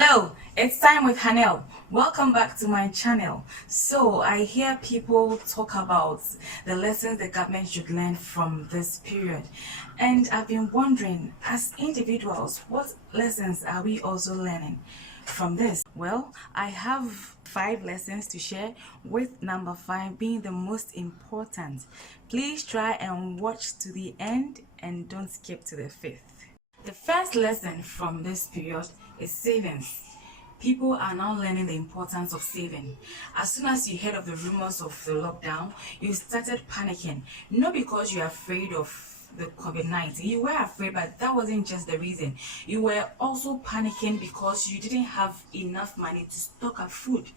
Hello, it's time with Hanel. Welcome back to my channel. So I hear people talk about the lessons the government should learn from this period. And I've been wondering, as individuals, what lessons are we also learning from this? Well, I have 5 lessons to share, with number 5 being the most important. Please try and watch to the end and don't skip to the 5th. The first lesson from this period is savings. People are now learning the importance of saving. As soon as you heard of the rumors of the lockdown, you started panicking. Not because you're afraid of the COVID-19. You were afraid, but that wasn't just the reason. You were also panicking because you didn't have enough money to stock up food.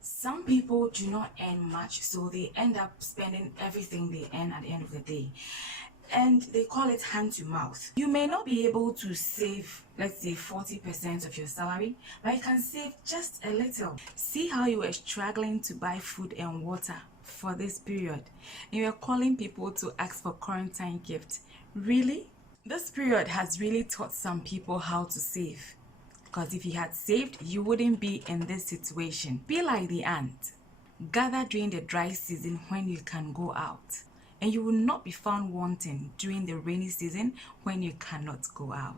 Some people do not earn much, so they end up spending everything they earn at the end of the day. And they call it hand to mouth. You may not be able to save, let's say, 40% of your salary, but you can save just a little. See how you were struggling to buy food and water for this period. You were calling people to ask for quarantine gifts. Really? This period has really taught some people how to save. Because if you had saved, you wouldn't be in this situation. Be like the ant. Gather during the dry season when you can go out. And you will not be found wanting during the rainy season when you cannot go out.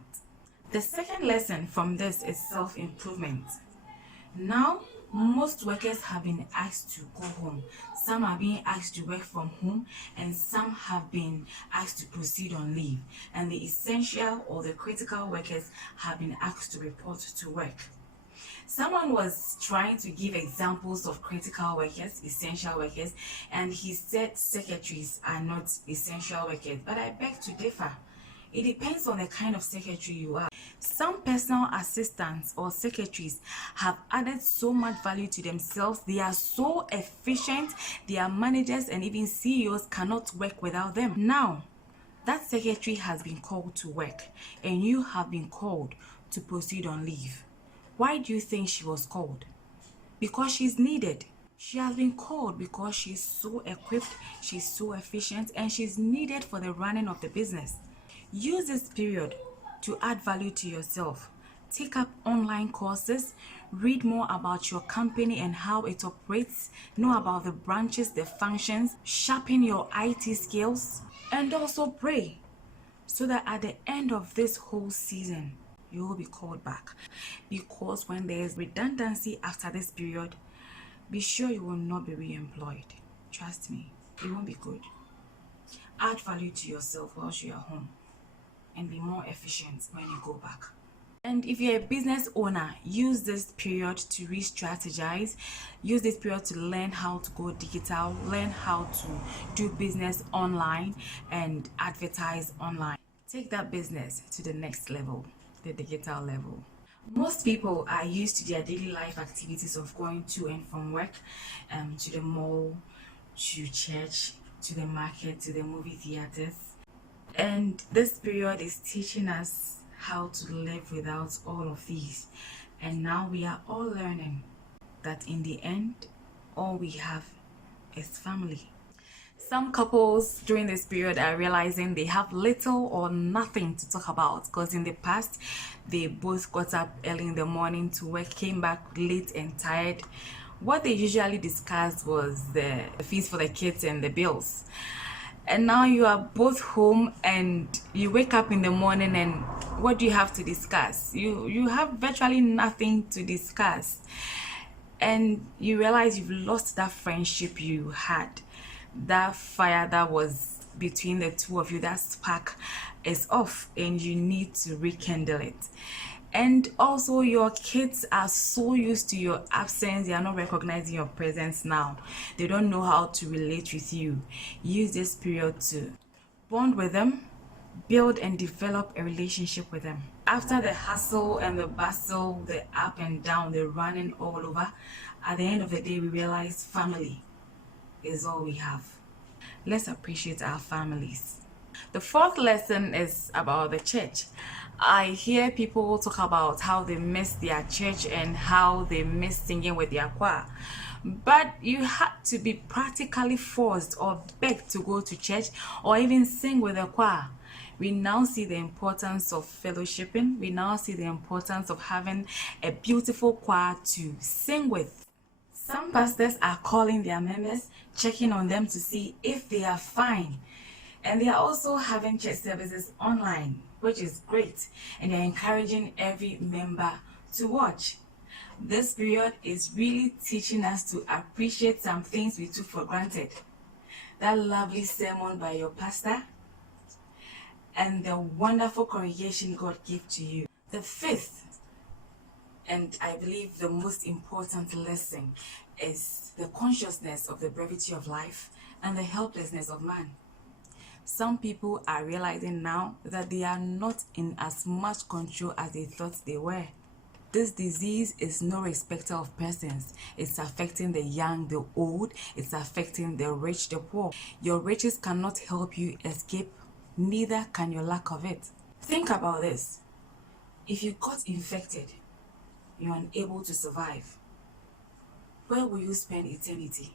The second lesson from this is self-improvement. Now, most workers have been asked to go home. Some are being asked to work from home, and some have been asked to proceed on leave. And the essential or the critical workers have been asked to report to work. Someone was trying to give examples of critical workers, essential workers, and he said secretaries are not essential workers. But I beg to differ. It depends on the kind of secretary you are. Some personal assistants or secretaries have added so much value to themselves. They are so efficient. Their managers and even CEOs cannot work without them. Now, that secretary has been called to work, and you have been called to proceed on leave. Why do you think she was called? Because she's needed. She has been called because she's so equipped, she's so efficient, and she's needed for the running of the business. Use this period to add value to yourself. Take up online courses, read more about your company and how it operates, know about the branches, the functions, sharpen your IT skills, and also pray so that at the end of this whole season, you will be called back. Because when there is redundancy after this period, be sure you will not be re-employed. Trust me, it won't be good. Add value to yourself whilst you are home and be more efficient when you go back. And if you're a business owner, use this period to re-strategize. Use this period to learn how to go digital, learn how to do business online and advertise online. Take that business to the next level, the digital level. Most people are used to their daily life activities of going to and from work, to the mall, to church, to the market, to the movie theaters. And this period is teaching us how to live without all of these. And now we are all learning that in the end, all we have is family. Some couples during this period are realizing they have little or nothing to talk about, because in the past they both got up early in the morning to work, came back late and tired. What they usually discussed was the fees for the kids and the bills. And now you are both home and you wake up in the morning, and what do you have to discuss? You have virtually nothing to discuss, and you realize you've lost that friendship you had. That fire that was between the two of you, that spark is off, and you need to rekindle it. And also, your kids are so used to your absence, they are not recognizing your presence now. They don't know how to relate with you. Use this period to bond with them, build and develop a relationship with them. After the hustle and the bustle, the up and down, the running all over, at the end of the day, we realize family is all we have. Let's appreciate our families. The fourth lesson is about the church. I hear people talk about how they miss their church and how they miss singing with their choir. But you had to be practically forced or begged to go to church or even sing with a choir, We now see the importance of fellowshipping. We now see the importance of having a beautiful choir to sing with. Some pastors are calling their members, checking on them to see if they are fine. And they are also having church services online, which is great. And they're encouraging every member to watch. This period is really teaching us to appreciate some things we took for granted. That lovely sermon by your pastor and the wonderful congregation God gave to you. The fifth, and I believe the most important lesson, is the consciousness of the brevity of life and the helplessness of man. Some people are realizing now that they are not in as much control as they thought they were. This disease is no respecter of persons. It's affecting the young, the old. It's affecting the rich, the poor. Your riches cannot help you escape, neither can your lack of it. Think about this. If you got infected, you're unable to survive. Where will you spend eternity?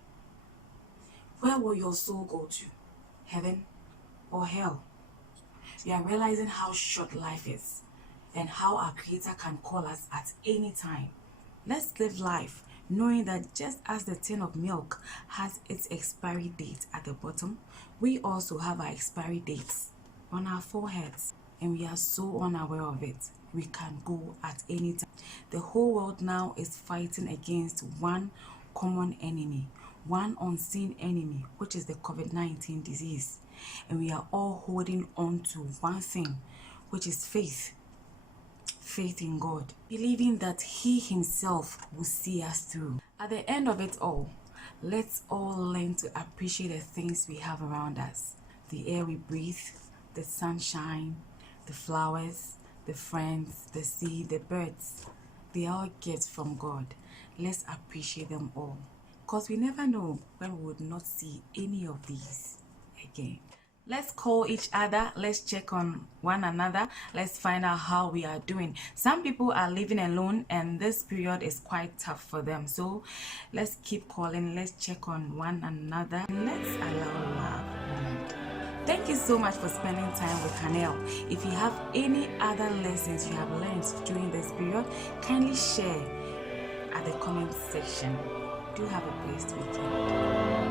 Where will your soul go to? Heaven or hell? You are realizing how short life is and how our Creator can call us at any time. Let's live life knowing that just as the tin of milk has its expiry date at the bottom, we also have our expiry dates on our foreheads, and we are so unaware of it. We can go at any time. The whole world now is fighting against one common enemy, one unseen enemy, which is the COVID-19 disease. And we are all holding on to one thing, which is faith. Faith in God, believing that He Himself will see us through. At the end of it all, let's all learn to appreciate the things we have around us. The air we breathe, the sunshine, the flowers, the friends, the sea, the birds. They are all gifts from God. Let's appreciate them all, because we never know when we would not see any of these again. Let's call each other. Let's check on one another. Let's find out how we are doing. Some people are living alone and this period is quite tough for them. So let's keep calling. Let's check on one another. Let's allow love moment. Thank you so much for spending time with Hanel. If you have any other lessons you have learned during this period, kindly share at the comment section. Do have a blessed weekend.